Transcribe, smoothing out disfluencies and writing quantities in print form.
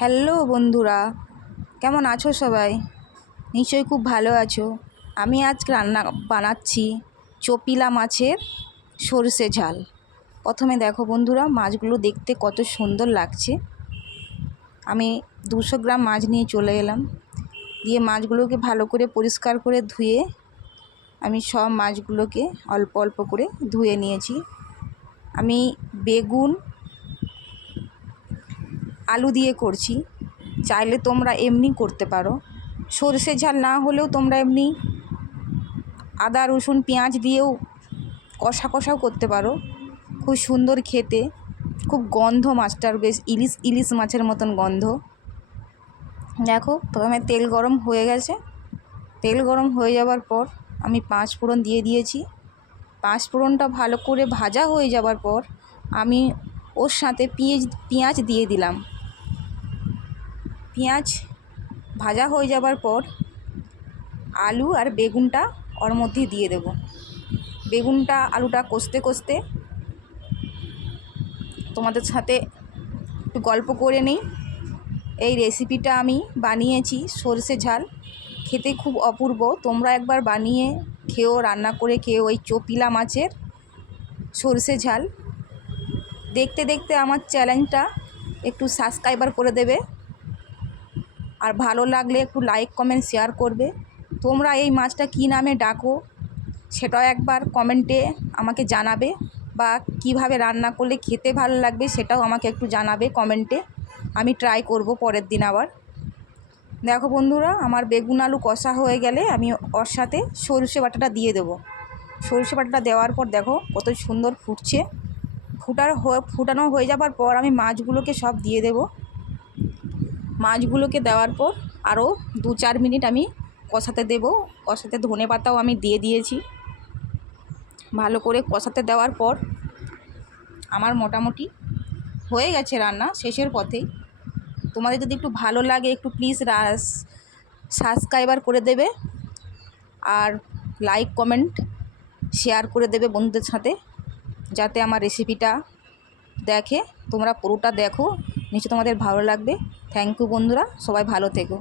Hello বন্ধুরা, কেমন আছো সবাই? নিশ্চয়ই খুব ভালো আছো। আমি আজ রান্না বানাচ্ছি চপিলা মাছের সরষে ঝাল। প্রথমে দেখো বন্ধুরা, মাছগুলো দেখতে কত সুন্দর লাগছে। আমি 200 গ্রাম মাছ নিয়ে চলে এলাম, দিয়ে মাছগুলোকে ভালো করে পরিষ্কার করে ধুয়ে আমি সব মাছগুলোকে অল্প অল্প করে ধুয়ে নিয়েছি। আমি বেগুন আলু দিয়ে করছি, চাইলে তোমরা এমনি করতে পারো। সরষে ঝাল না হলেও তোমরা এমনি আদা রসুন পেঁয়াজ দিয়েও কষা কষাও করতে পারো। খুব সুন্দর খেতে, খুব গন্ধ মাছটার, বেশ ইলিশ ইলিশ মাছের মতন গন্ধ। দেখো, প্রথমে তেল গরম হয়ে গেছে। তেল গরম হয়ে যাওয়ার পর আমি 5 ফোড়ন দিয়ে দিয়েছি। 5 ফোড়নটা ভালো করে ভাজা হয়ে যাওয়ার পর আমি ওর সাথে পেঁয়াজ দিয়ে দিলাম। পেঁয়াজ ভাজা হয়ে যাবার পর আলু আর বেগুনটা ওর মধ্যে দিয়ে দেব। বেগুনটা আলুটা কষতে কষতে তোমাদের সাথে একটু গল্প করে নিই। এই রেসিপিটা আমি বানিয়েছি সরষে ঝাল, খেতে খুব অপূর্ব। তোমরা একবার বানিয়ে খেও, রান্না করে খেও ওই চপিলা মাছের সরষে ঝাল। দেখতে দেখতে আমার চ্যানেলটা একটু সাবস্ক্রাইবার করে দেবে, আর ভালো লাগলে একটু লাইক কমেন্ট শেয়ার করবে। তোমরা এই মাছটা কী নামে ডাকো সেটাও একবার কমেন্টে আমাকে জানাবে, বা কিভাবে রান্না করলে খেতে ভালো লাগবে সেটাও আমাকে একটু জানাবে কমেন্টে। আমি ট্রাই করব পরের দিন আবার। দেখো বন্ধুরা, আমার বেগুন আলু কষা হয়ে গেলে আমি ওর সাথে সরষে বাটাটা দিয়ে দেবো। সরষে বাটাটা দেওয়ার পর দেখো কত সুন্দর ফুটছে। ফুটানো হয়ে যাবার পর আমি মাছগুলোকে সব দিয়ে দেব। মাছগুলোকে দেওয়ার পর আরও 2-4 মিনিট আমি কষাতে দেব। কষাতে ধনে পাতাও আমি দিয়ে দিয়েছি। ভালো করে কষাতে দেওয়ার পর আমার মোটামুটি হয়ে গেছে রান্না, শেষের পথেই। তোমাদের যদি একটু ভালো লাগে একটু প্লিজ সাবস্ক্রাইবার করে দেবে, আর লাইক কমেন্ট শেয়ার করে দেবে বন্ধুদের সাথে, যাতে আমার রেসিপিটা দেখে। তোমরা পুরোটা দেখো, নিশ্চয়ই তোমাদের ভালো লাগবে। থ্যাংক ইউ বন্ধুরা, সবাই ভালো থেকো।